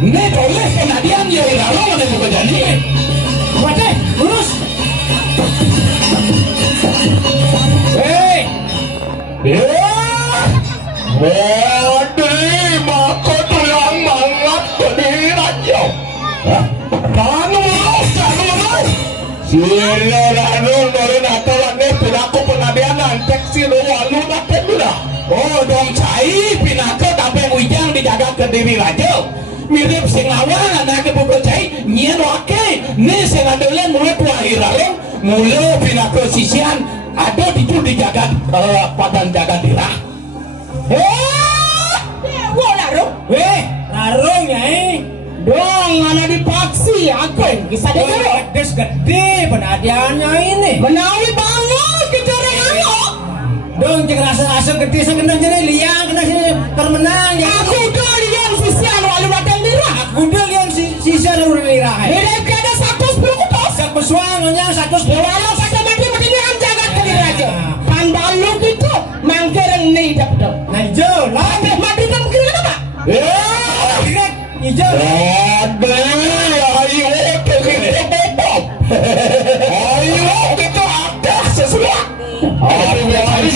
Ini boleh penadian ya lalu mana buka jadi. Waduh, lurus. Waduh, maka tulang mangat berdiri raja. Kanu lurus. Sila lalu dari natalan ni pinaku penadian antek sila walu natin bila. Oh dong cai pinaku tapi ujang dijaga ke diri raja. Mirip sing lawan anak kebuka cai nyen wake ne sing adolen mulai puahir lalu mulai pinaku sisian ada itu dijaga padan jaga dirah. Wah larung. Larung nyai. Dong anak dipaksi apa yang kisah dia? Pedes gede penadiannya ini. Menawi banget kejaran anak. Dong jangan rasa gede segenang jadi liang kena sini termenang. Aku udah liang sisian walau batang dirah. Aku udah liang sisian walau dirah. Ini ada 110 kutos. Kepesuangannya 110. Walau pada mati begini jaga ke aja. Pandalu gitu mangkereng nih dapat. Nah hijau lah. Mati tak mungkin apa? Hijau. Ayo kita bobok. Ayo kita ada sesuatu. Ayo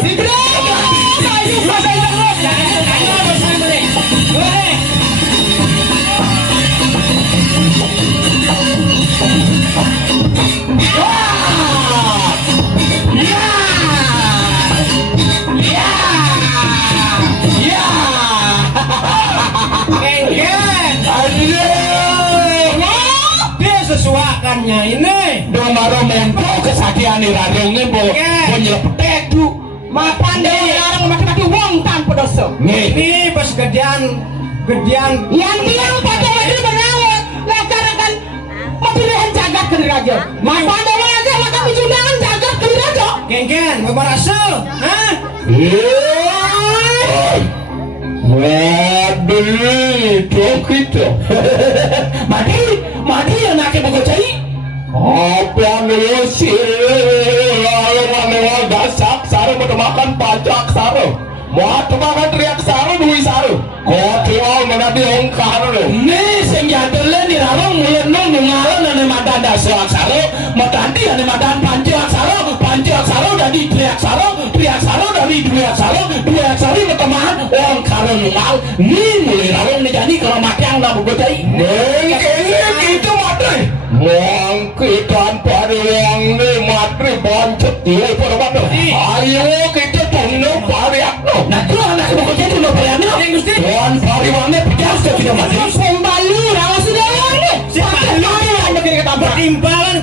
segera. Ayo masa itu terus. Ayo bersama boleh. Boleh. Sesuakannya ini domaro mento kesadian radungnya bo nyelepetek du mapan dari larang mati-mati wong tanpa dosa ini pas gedean yang bilang pada lagi merawat laksanakan pemilihan jagat ke raja mapan dari raja maka pijunangan jagat ke raja geng beberasa hah waduh kita mati anaknya buka cai apa nih sih lalu mana gasak saru makan pajak saru mau makan teriak saru duit saru kau tinggal mana di ongkar lo nih senjata ni larang mulai nungalan ane madan dasar saru matandi ane madan panjang saru dari teriak saru dari teriak saru berteman ongkar nungal nih mulai larang nih jadi kalau makan nak buka cai itu mati mangkitan pada yang ni mati bancet dia pada mati ayo kita tunggu pariak no nah tu anak buku jadi tunggu pariak no tuan pariwannya pedas tidak mati sembalu rawas sudah ni sembalu yang begini kata berimbalan